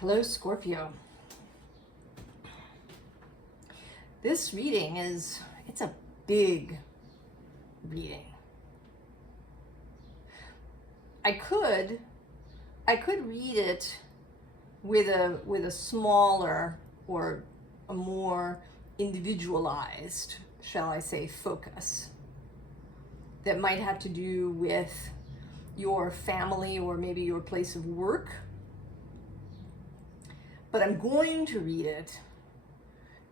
Hello, Scorpio. This reading it's a big reading. I could read it with a smaller or a more individualized, shall I say, focus that might have to do with your family or maybe your place of work. But I'm going to read it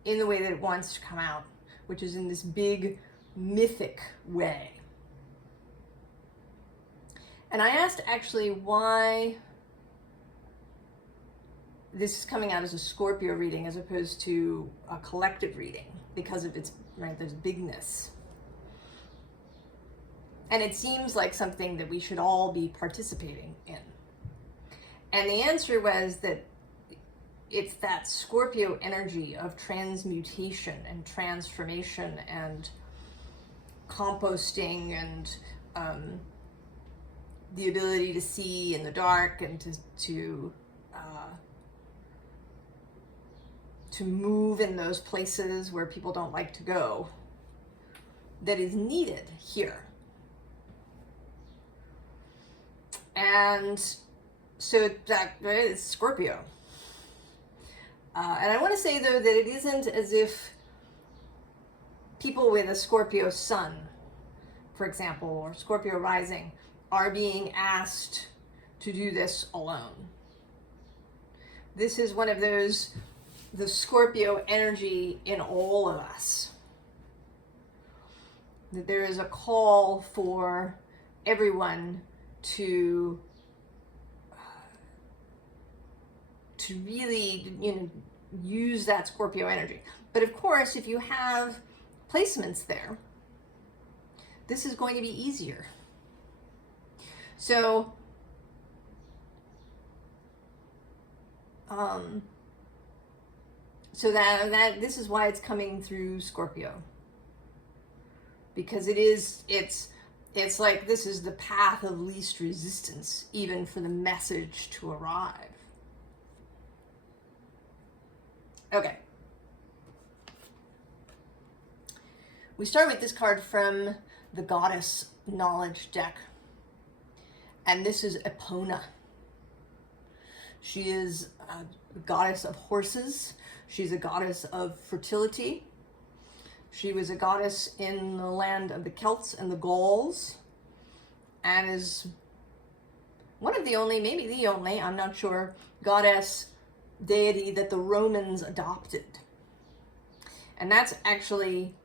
in the way that it wants to come out, which is in this big mythic way. And I asked actually why this is coming out as a Scorpio reading as opposed to a collective reading, because of its, right, there's bigness. And it seems like something that we should all be participating in. And the answer was that it's that Scorpio energy of transmutation and transformation and composting and the ability to see in the dark and to move in those places where people don't like to go, that is needed here. And so that, right, it's Scorpio. And I want to say, though, that it isn't as if people with a Scorpio sun, for example, or Scorpio rising, are being asked to do this alone. This is one of those, the Scorpio energy in all of us. That there is a call for everyone to really, use that Scorpio energy. But of course, if you have placements there, this is going to be easier. So, that this is why it's coming through Scorpio, because it's like this is the path of least resistance, even for the message to arrive. Okay. We start with this card from the Goddess Knowledge deck. And this is Epona. She is a goddess of horses. She's a goddess of fertility. She was a goddess in the land of the Celts and the Gauls, and is one of the only, maybe the only, I'm not sure, goddess deity that the Romans adopted. And that's actually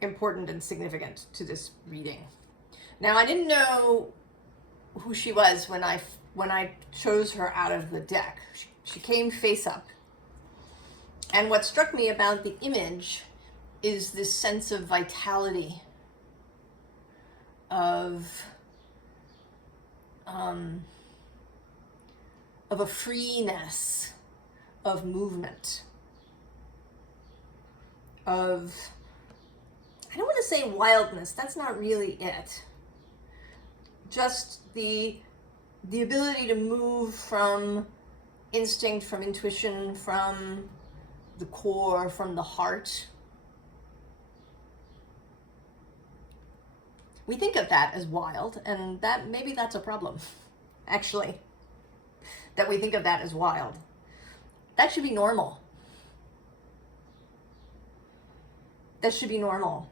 important and significant to this reading. Now, I didn't know who she was when I chose her out of the deck. She came face up. And what struck me about the image is this sense of vitality, of a freeness of movement, of, I don't want to say wildness, that's not really it. Just the ability to move from instinct, from intuition, from the core, from the heart. We think of that as wild, and that maybe that's a problem, actually. That we think of that as wild. That should be normal. That should be normal.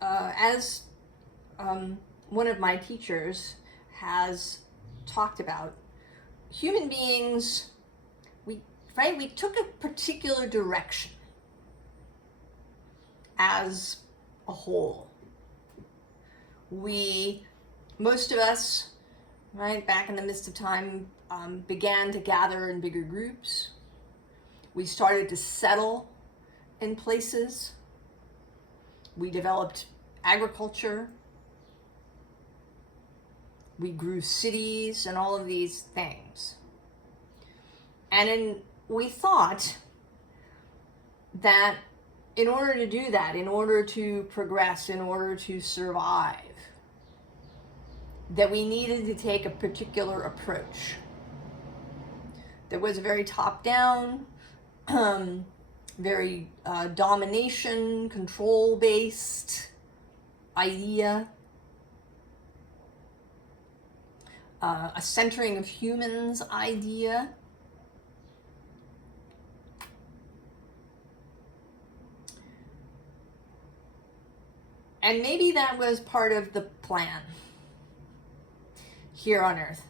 As one of my teachers has talked about, human beings, we took a particular direction as a whole. Most of us, right, back in the midst of time, began to gather in bigger groups. We started to settle in places. We developed agriculture. We grew cities and all of these things. And we thought that in order to do that, in order to progress, in order to survive, that we needed to take a particular approach. There was a very top-down, very domination, control-based idea, a centering of humans idea. And maybe that was part of the plan here on Earth,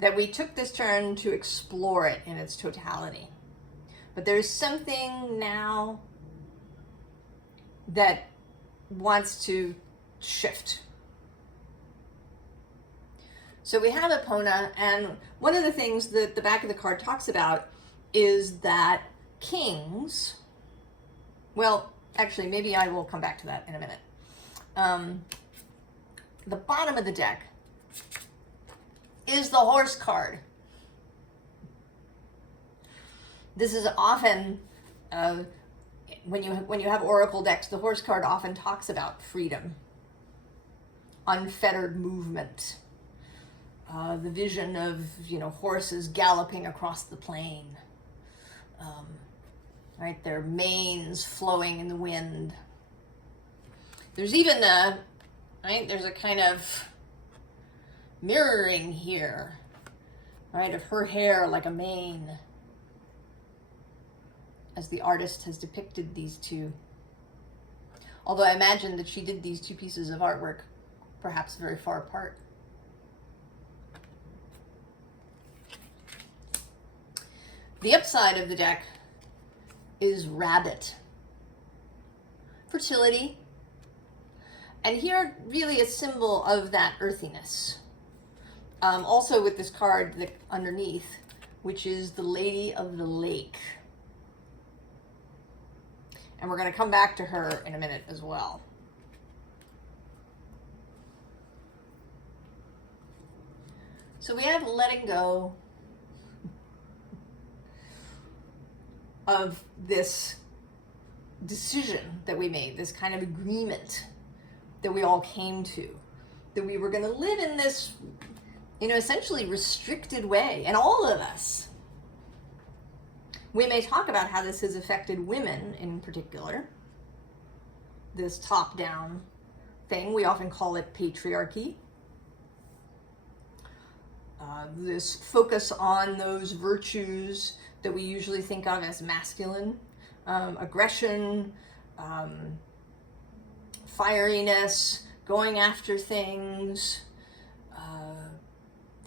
that we took this turn to explore it in its totality. But there's something now that wants to shift. So we have Epona, and one of the things that the back of the card talks about is that kings, well, actually, maybe I will come back to that in a minute. The bottom of the deck is the horse card. This is often, when you have oracle decks, the horse card often talks about freedom, unfettered movement, the vision of, horses galloping across the plain, right? Their manes flowing in the wind. There's even there's a kind of mirroring here, right, of her hair like a mane, as the artist has depicted these two. Although I imagine that she did these two pieces of artwork perhaps very far apart. The upside of the deck is rabbit. Fertility. And here, really a symbol of that earthiness. Also with this card underneath, which is the Lady of the Lake. And we're going to come back to her in a minute as well. So we have letting go of this decision that we made, this kind of agreement that we all came to, that we were going to live in this, essentially restricted way. And all of us, we may talk about how this has affected women in particular, this top-down thing. We often call it patriarchy. This focus on those virtues that we usually think of as masculine, aggression, fieriness, going after things,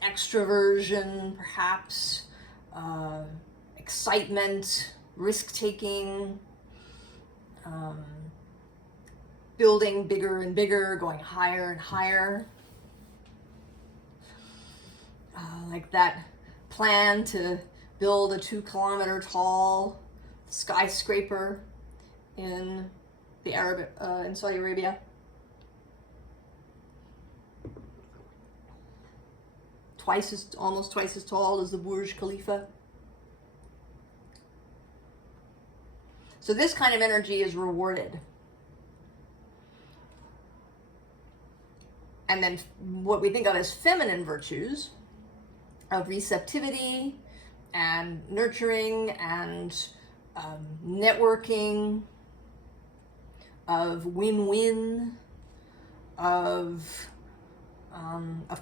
extroversion, perhaps, excitement, risk-taking, building bigger and bigger, going higher and higher. Like that plan to build a 2-kilometer tall skyscraper in the in Saudi Arabia. Almost twice as tall as the Burj Khalifa. So this kind of energy is rewarded. And then what we think of as feminine virtues of receptivity and nurturing and networking, of win-win, of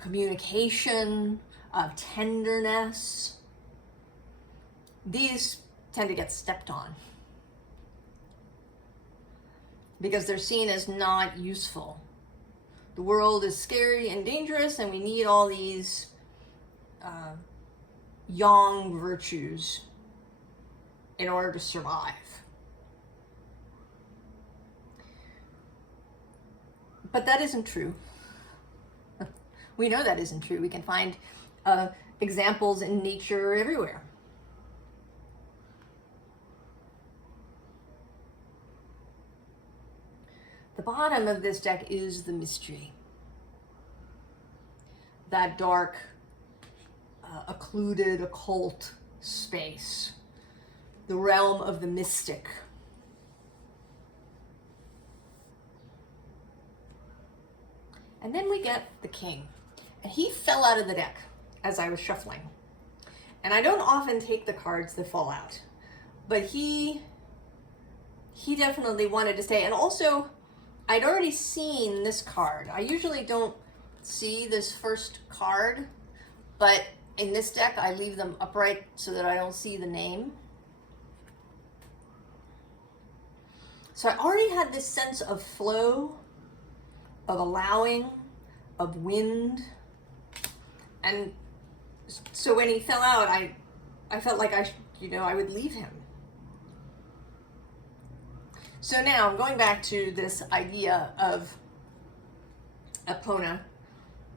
communication, of tenderness. These tend to get stepped on because they're seen as not useful. The world is scary and dangerous, and we need all these yang virtues in order to survive. But that isn't true. We know that isn't true. We can find examples in nature everywhere. The bottom of this deck is the mystery. That dark, occluded, occult space. The realm of the mystic. And then we get the king. And he fell out of the deck as I was shuffling. And I don't often take the cards that fall out, but he definitely wanted to stay. And also, I'd already seen this card. I usually don't see this first card, but in this deck, I leave them upright so that I don't see the name. So I already had this sense of flow, of allowing, of wind. And so when he fell out, I felt like I would leave him. So now I'm going back to this idea of Epona.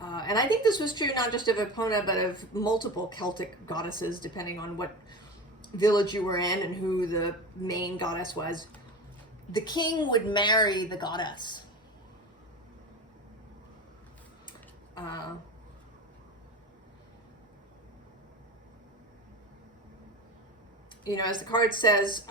And I think this was true not just of Epona, but of multiple Celtic goddesses, depending on what village you were in and who the main goddess was. The king would marry the goddess. As the card says,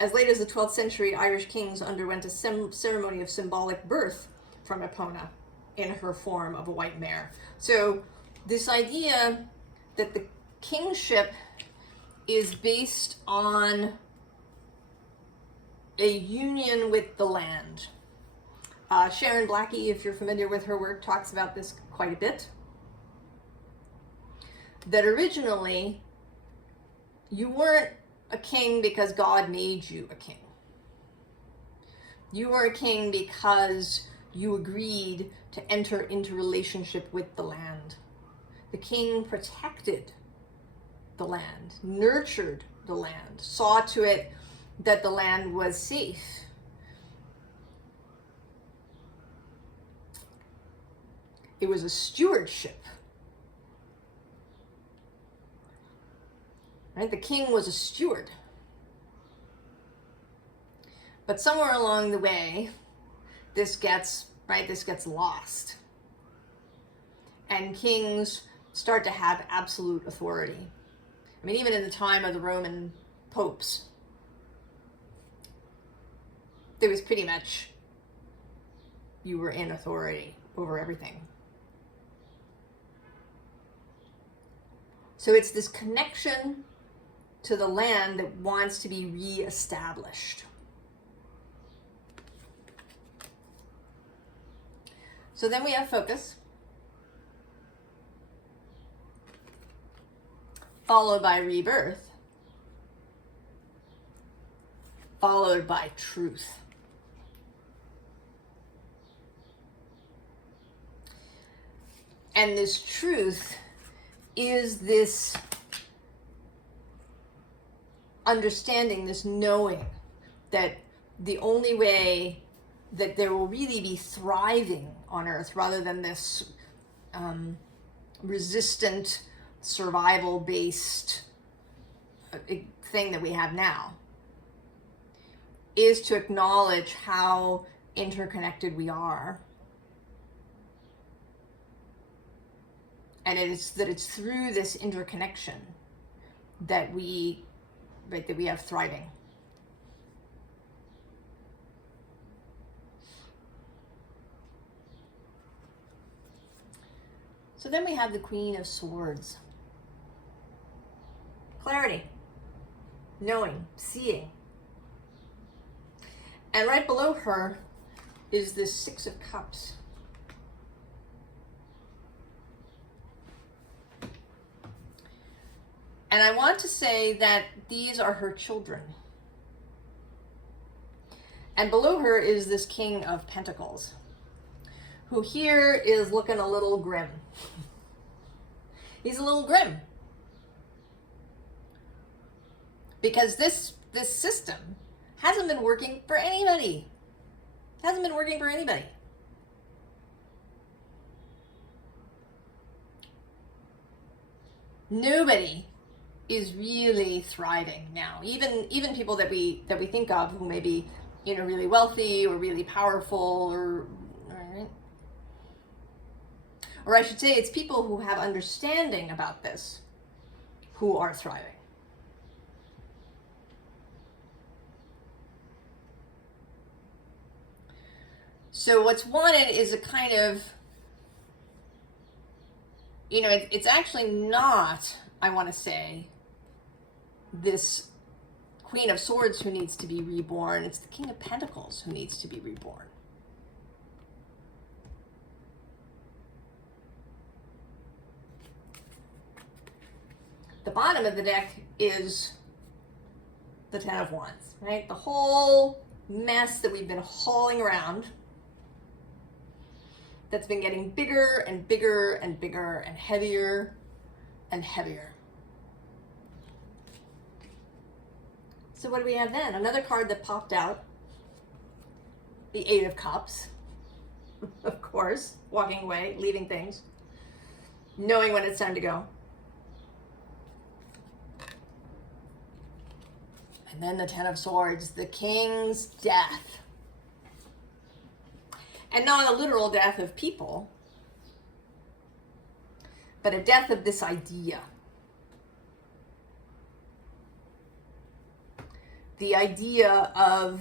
as late as the 12th century, Irish kings underwent a ceremony of symbolic birth from Epona in her form of a white mare. So this idea that the kingship is based on a union with the land. Sharon Blackie, if you're familiar with her work, talks about this quite a bit. That originally, you weren't a king because God made you a king. You were a king because you agreed to enter into relationship with the land. The king protected the land, nurtured the land, saw to it that the land was safe. It was a stewardship. Right? The king was a steward. But somewhere along the way, this gets lost. And kings start to have absolute authority. I mean, even in the time of the Roman popes, there was pretty much, you were in authority over everything. So it's this connection to the land that wants to be reestablished. So then we have focus, followed by rebirth, followed by truth. And this truth is this understanding, this knowing that the only way that there will really be thriving on Earth, rather than this resistant, survival-based thing that we have now, is to acknowledge how interconnected we are. And it's through this interconnection that we have thriving. So then we have the Queen of Swords. Clarity, knowing, seeing. And right below her is this Six of Cups. And I want to say that these are her children. And below her is this King of Pentacles, who here is looking a little grim. He's a little grim. Because this system hasn't been working for anybody. Hasn't been working for anybody. Nobody is really thriving now. Even people that we think of who may be, really wealthy or really powerful, or right? Or I should say, it's people who have understanding about this who are thriving. So what's wanted is a kind of you know, it's actually not, I want to say, this Queen of Swords who needs to be reborn. It's the King of Pentacles who needs to be reborn. The bottom of the deck is the Ten of Wands, right? The whole mess that we've been hauling around, that's been getting bigger and bigger and bigger and heavier and heavier. So what do we have then? Another card that popped out, the Eight of Cups, of course, walking away, leaving things, knowing when it's time to go. And then the Ten of Swords, the King's death. And not a literal death of people, but a death of this idea. The idea of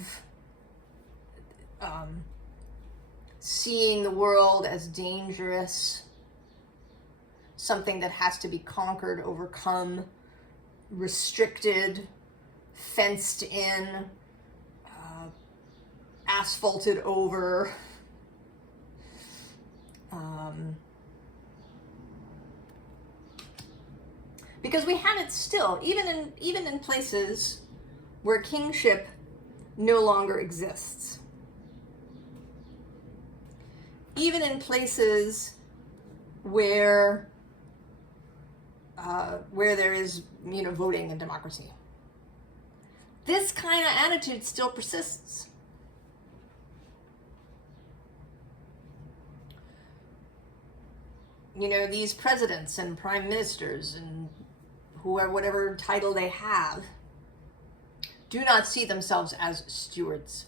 seeing the world as dangerous, something that has to be conquered, overcome, restricted, fenced in, asphalted over. Because we have it still, even in places where kingship no longer exists. Even in places where there is, you know, voting and democracy. This kind of attitude still persists. You know, these presidents and prime ministers and whoever, whatever title they have, do not see themselves as stewards.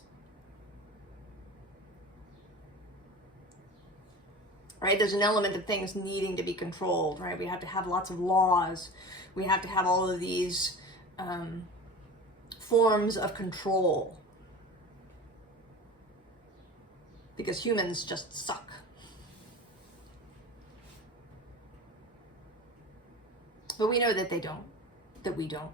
Right? There's an element of things needing to be controlled, right? We have to have lots of laws. We have to have all of these forms of control. Because humans just suck. But we know that they don't, that we don't.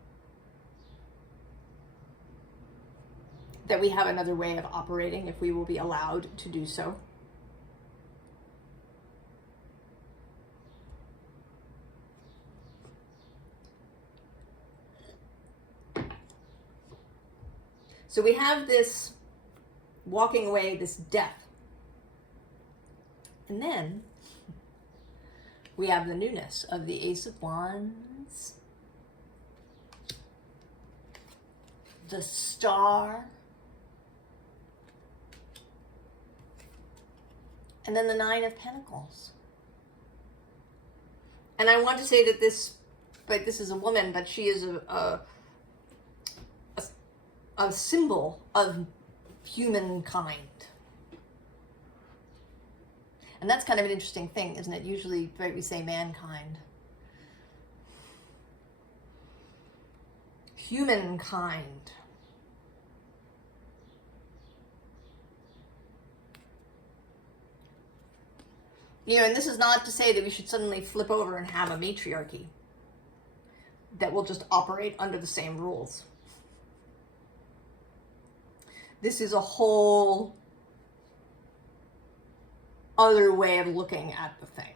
That we have another way of operating if we will be allowed to do so. So we have this walking away, this death. And then we have the newness of the Ace of Wands, the Star, and then the Nine of Pentacles. And I want to say that this is a woman, but she is a symbol of humankind. And that's kind of an interesting thing, isn't it? Usually, right, we say mankind. Humankind. You know, and this is not to say that we should suddenly flip over and have a matriarchy that will just operate under the same rules. This is a whole other way of looking at the thing.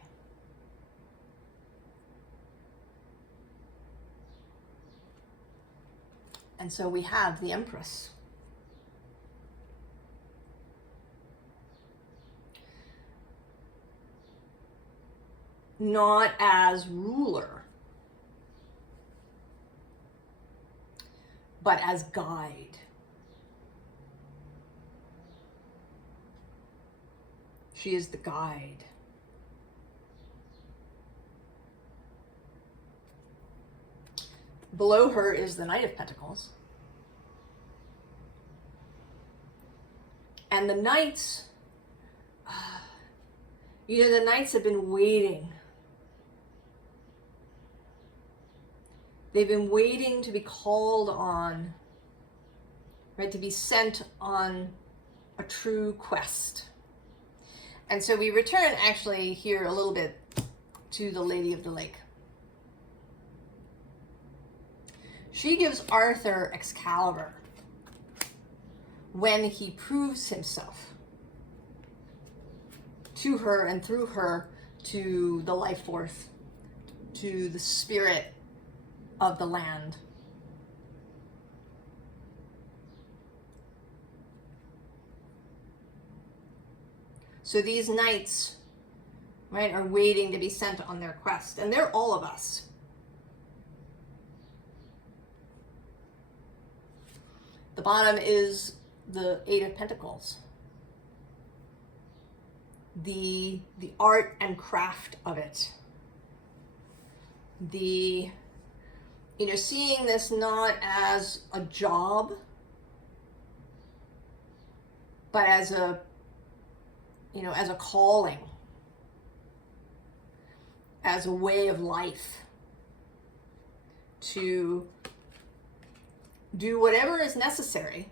And so we have the Empress. Not as ruler, but as guide. She is the guide. Below her is the Knight of Pentacles. And the Knights, you know, the Knights have been waiting. They've been waiting to be called on, right, to be sent on a true quest. And so we return actually here a little bit to the Lady of the Lake. She gives Arthur Excalibur when he proves himself to her and through her to the life force, to the spirit of the land. So these knights, right, are waiting to be sent on their quest, and they're all of us. The bottom is the Eight of Pentacles. The art and craft of it. The, you know, seeing this not as a job, but as a, you know, as a calling, as a way of life, to do whatever is necessary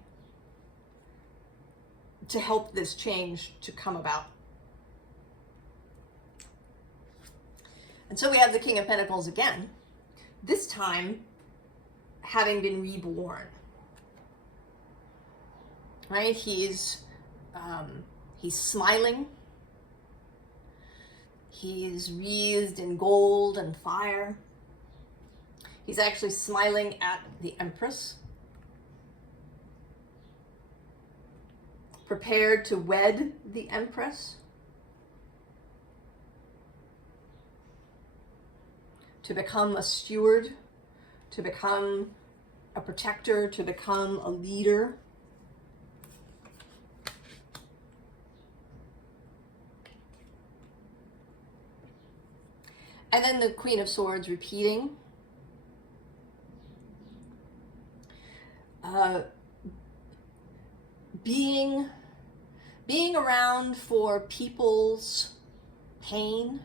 to help this change to come about. And so we have the King of Pentacles again, this time having been reborn. Right? He's smiling. He's wreathed in gold and fire. He's actually smiling at the Empress, prepared to wed the Empress, to become a steward, to become a protector, to become a leader. And then the Queen of Swords repeating. Being around for people's pain.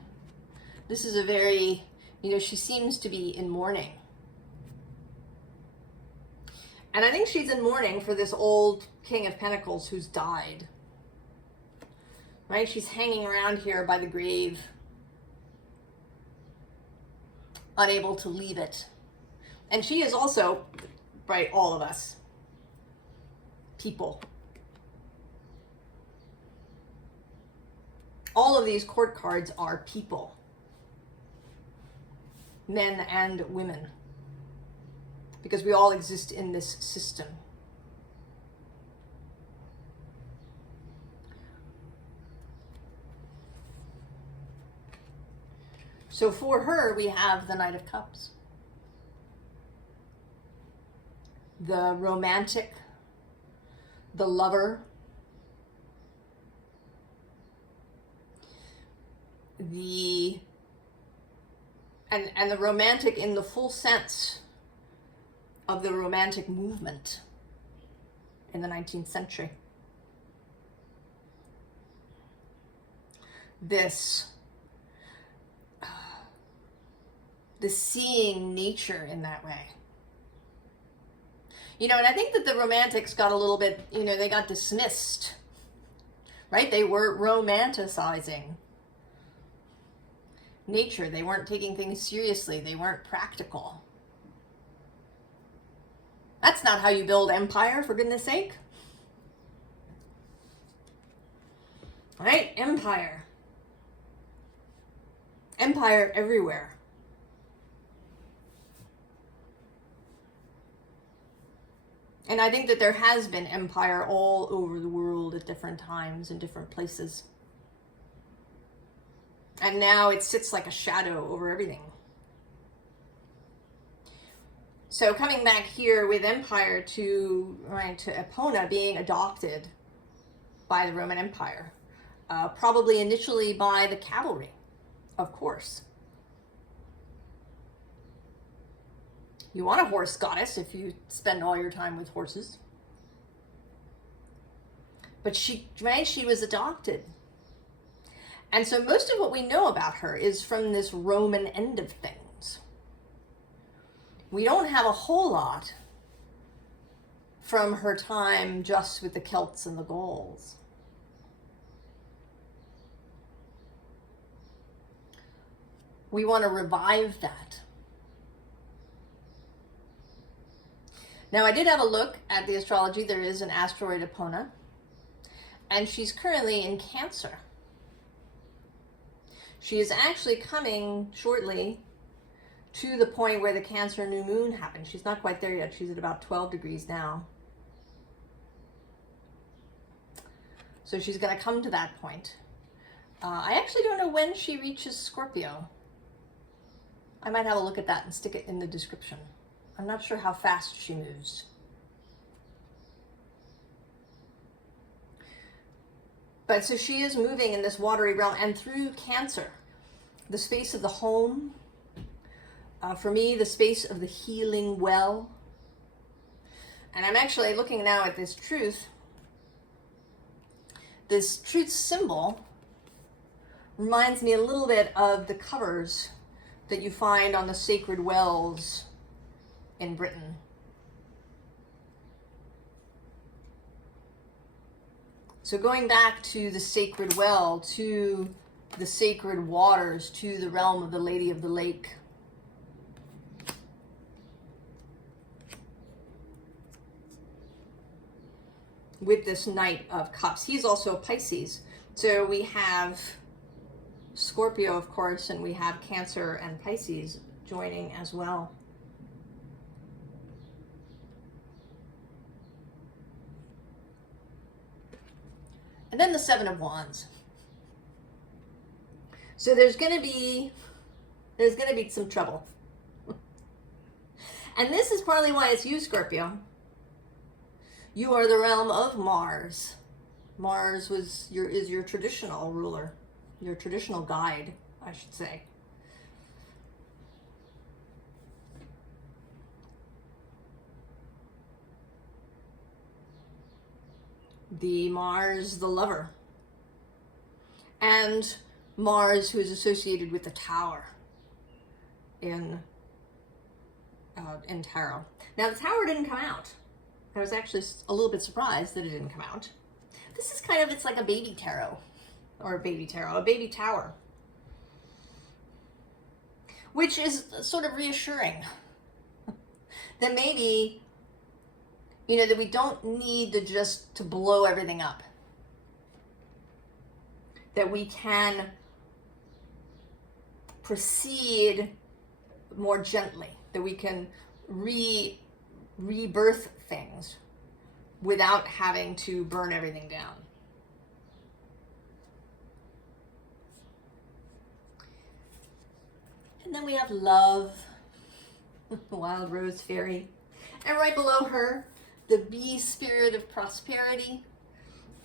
This is a very, you know, she seems to be in mourning. And I think she's in mourning for this old King of Pentacles who's died. Right? She's hanging around here by the grave, unable to leave it. And she is also, right, all of us. People. All of these court cards are people. Men and women. Because we all exist in this system. So for her, we have the Knight of Cups. The romantic, the lover, and the romantic in the full sense of the romantic movement in the 19th century. This seeing nature in that way. You know, and I think that the romantics got a little bit, you know, they got dismissed, right? They were romanticizing nature. They weren't taking things seriously. They weren't practical. That's not how you build empire, for goodness sake. Right? Empire. Empire everywhere. And I think that there has been empire all over the world at different times in different places. And now it sits like a shadow over everything. So coming back here with empire to Epona being adopted by the Roman Empire. Probably initially by the cavalry, of course. You want a horse goddess if you spend all your time with horses. But she was adopted. And so most of what we know about her is from this Roman end of things. We don't have a whole lot from her time just with the Celts and the Gauls. We want to revive that. Now, I did have a look at the astrology. There is an asteroid Epona, and she's currently in Cancer. She is actually coming shortly to the point where the Cancer new moon happened. She's not quite there yet. She's at about 12 degrees now. So she's going to come to that point. I actually don't know when she reaches Scorpio. I might have a look at that and stick it in the description. I'm not sure how fast she moves. But so she is moving in this watery realm and through Cancer, the space of the home. For me, the space of the healing well. And I'm actually looking now at this truth. This truth symbol reminds me a little bit of the covers that you find on the sacred wells in Britain. So going back to the sacred well, to the sacred waters, to the realm of the Lady of the Lake. With this Knight of Cups. He's also a Pisces. So we have Scorpio, of course, and we have Cancer and Pisces joining as well. And then the Seven of Wands. So there's going to be some trouble. And this is partly why it's you, Scorpio. You are the realm of Mars. Mars is your traditional ruler, your traditional guide, I should say. The Mars, the lover. And Mars, who is associated with the Tower in Tarot. Now, the Tower didn't come out. I was actually a little bit surprised that it didn't come out. This is kind of, it's like a baby tarot. Or a baby tarot, a baby tower. Which is sort of reassuring. That maybe, you know, that we don't need to just to blow everything up. That we can proceed more gently. That we can rebirth things without having to burn everything down. And then we have Love, Wild Rose Fairy. And right below her, the bee spirit of prosperity.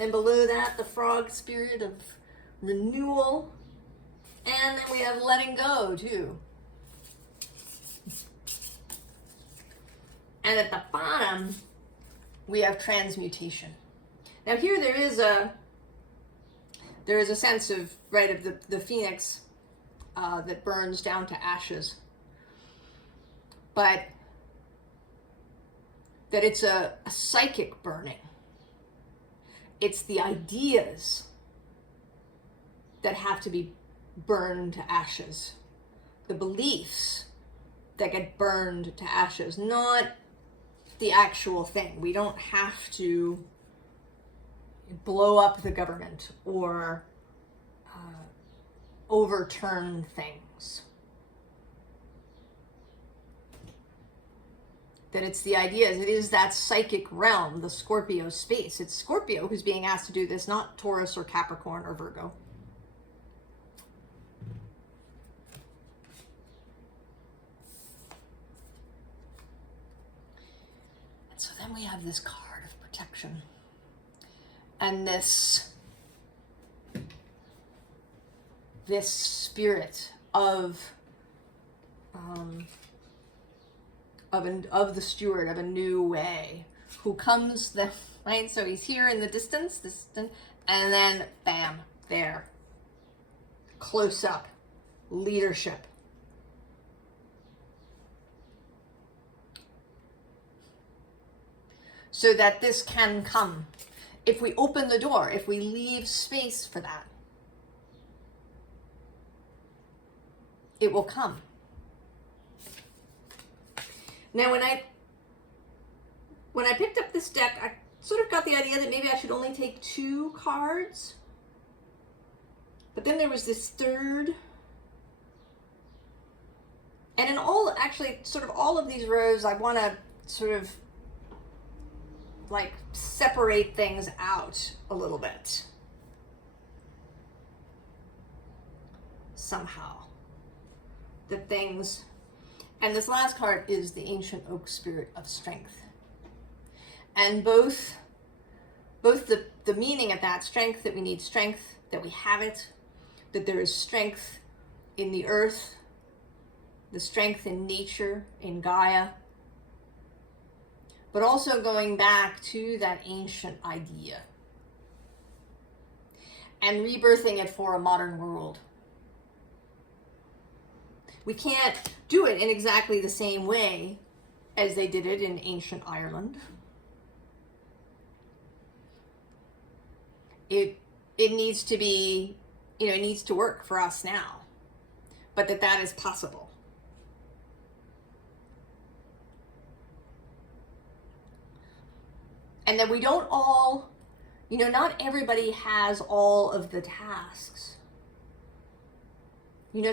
And below that, the frog spirit of renewal. And then we have letting go, too. And at the bottom, we have transmutation. Now here there is a sense of, right, of the phoenix that burns down to ashes. But that it's a psychic burning. It's the ideas that have to be burned to ashes. The beliefs that get burned to ashes, not the actual thing. We don't have to blow up the government or overturn things. That it's the ideas, it is that psychic realm, the Scorpio space. It's Scorpio who's being asked to do this, not Taurus or Capricorn or Virgo. So then we have this card of protection and this spirit of the steward of a new way who comes right. So he's here in the distance, and then bam, there, close up, leadership. So that this can come. If we open the door, if we leave space for that. it will come. Now, when I picked up this deck, I sort of got the idea that maybe I should only take 2 cards. But then there was this third. And in all, actually, sort of all of these rows, I want to sort of like separate things out a little bit. Somehow. The things. And this last card is the Ancient Oak Spirit of Strength. And both the meaning of that, strength, that we need strength, that we have it, that there is strength in the earth, the strength in nature, in Gaia, but also going back to that ancient idea and rebirthing it for a modern world. We can't do it in exactly the same way as they did it in ancient Ireland. It needs to be, it needs to work for us now, but that is possible. And that we don't all, not everybody has all of the tasks.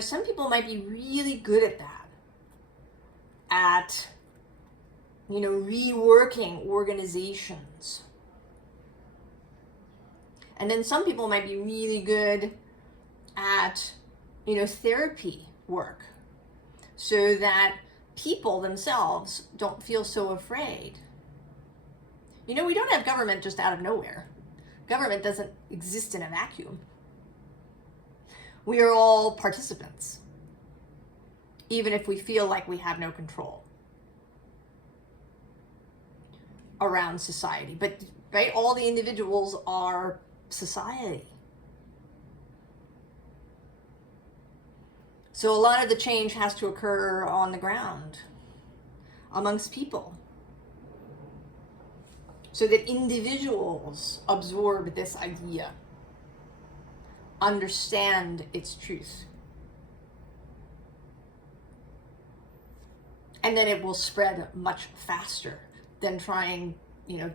Some people might be really good at that. At, reworking organizations. And then some people might be really good at, therapy work. So that people themselves don't feel so afraid. We don't have government just out of nowhere. Government doesn't exist in a vacuum. We are all participants, even if we feel like we have no control around society. But, right, all the individuals are society. So a lot of the change has to occur on the ground, amongst people, so that individuals absorb this idea, understand its truth, and then it will spread much faster than trying,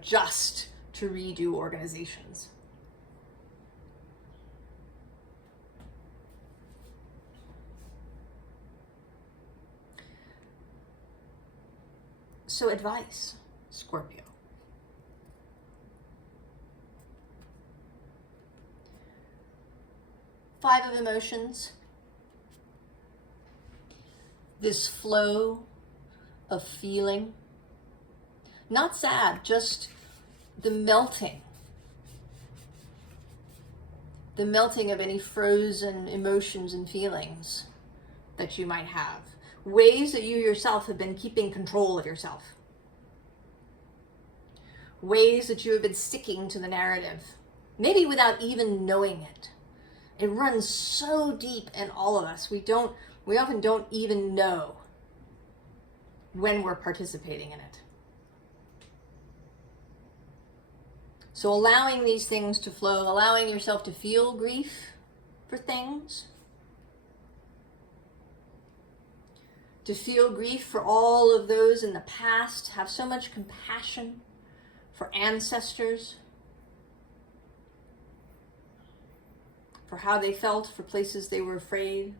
just to redo organizations. So advice, Scorpio. Five of emotions. This flow of feeling. Not sad, just the melting. The melting of any frozen emotions and feelings that you might have. Ways that you yourself have been keeping control of yourself. Ways that you have been sticking to the narrative. Maybe without even knowing it. It runs so deep in all of us. We often don't even know when we're participating in it. So allowing these things to flow, allowing yourself to feel grief for things, to feel grief for all of those in the past, have so much compassion for ancestors, for how they felt, for places they were afraid.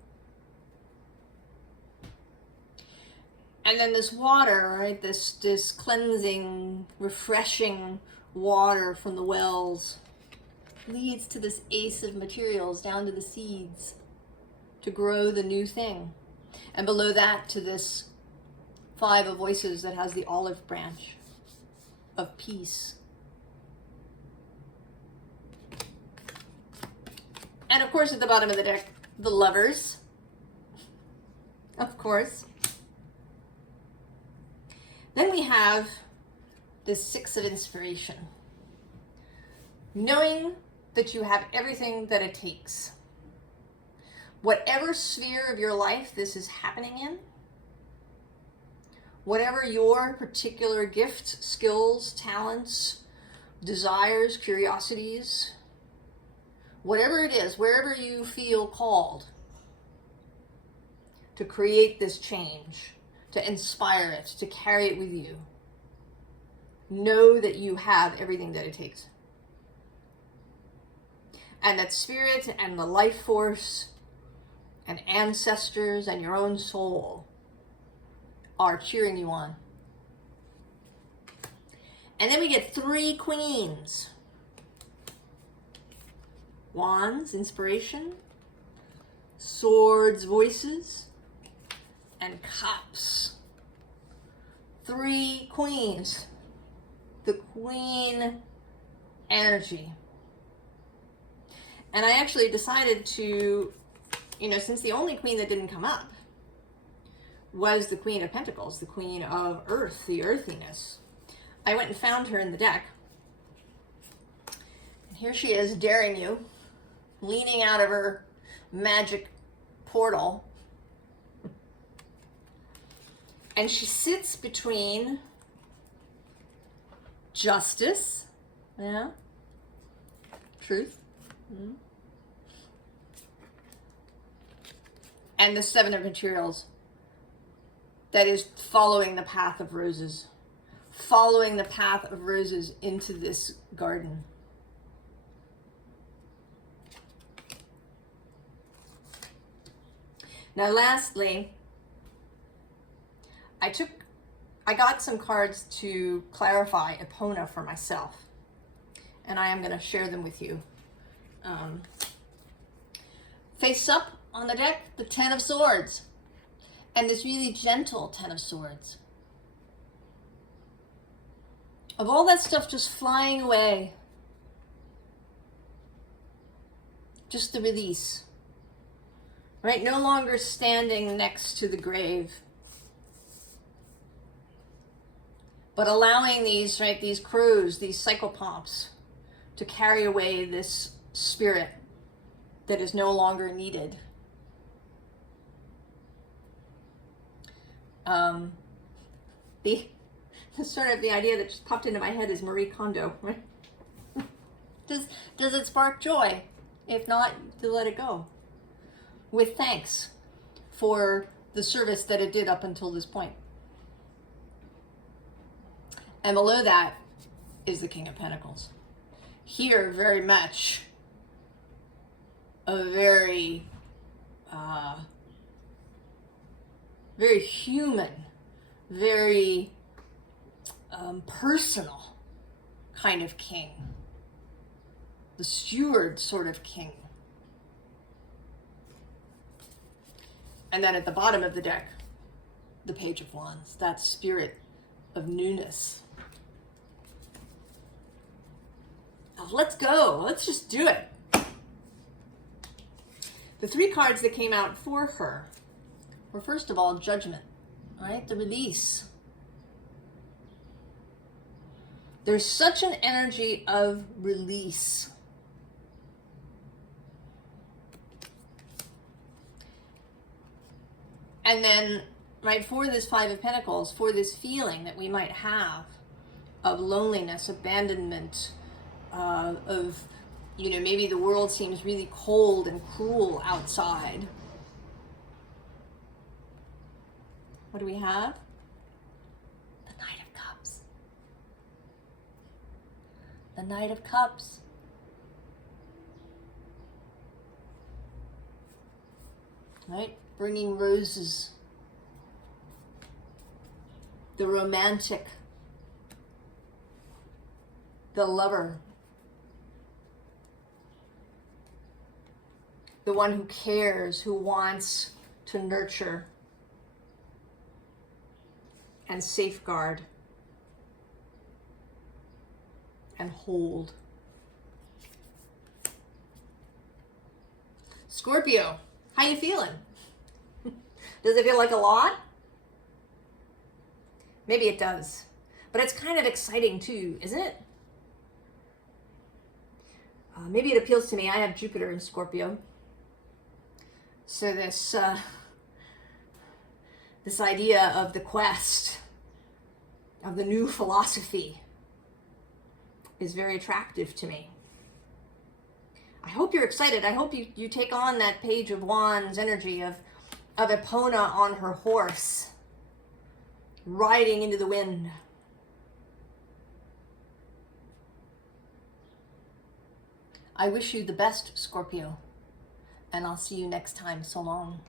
And then this water, right, this cleansing, refreshing water from the wells leads to this ace of materials down to the seeds to grow the new thing. And below that to this five of voices that has the olive branch of peace. And of course at the bottom of the deck, the lovers. Of course. Then we have this six of inspiration. Knowing that you have everything that it takes. Whatever sphere of your life this is happening in, whatever your particular gifts, skills, talents, desires, curiosities, whatever it is, wherever you feel called, to create this change, to inspire it, to carry it with you. Know that you have everything that it takes. And that spirit and the life force and ancestors and your own soul are cheering you on. And then we get 3 queens. Wands, inspiration. Swords, voices. And cups. 3 queens. The queen energy. And I actually decided to, since the only queen that didn't come up was the Queen of Pentacles, the Queen of Earth, the earthiness, I went and found her in the deck. And here she is, daring you, leaning out of her magic portal. And she sits between justice, truth, and the 7 of materials, that is following the path of roses. Following the path of roses into this garden. Now lastly, I got some cards to clarify Epona for myself, and I am going to share them with you. Face up on the deck, the 10 of Swords, and this really gentle 10 of Swords. Of all that stuff just flying away. Just the release. Right? No longer standing next to the grave. But allowing these crows, these psychopomps, to carry away this spirit that is no longer needed. The idea that just popped into my head is Marie Kondo, right? Does it spark joy? If not, to let it go. With thanks for the service that it did up until this point. And below that is the King of Pentacles. Here, very much a very human, very personal kind of king. The steward sort of king. And then at the bottom of the deck, the Page of Wands, that spirit of newness. Now, let's go. Let's just do it. The 3 cards that came out for her were, first of all, Judgment, right? The release. There's such an energy of release. And then, right, for this 5 of Pentacles, for this feeling that we might have of loneliness, abandonment, of, maybe the world seems really cold and cruel outside. What do we have? The Knight of Cups. The Knight of Cups. Right? Bringing roses. The romantic. The lover. The one who cares, who wants to nurture and safeguard and hold. Scorpio, how you feeling? Does it feel like a lot? Maybe it does, but it's kind of exciting too, isn't it? Maybe it appeals to me. I have Jupiter in Scorpio. So this idea of the quest, of the new philosophy, is very attractive to me. I hope you're excited. I hope you take on that Page of Wands energy of of Epona on her horse, riding into the wind. I wish you the best, Scorpio, and I'll see you next time. So long.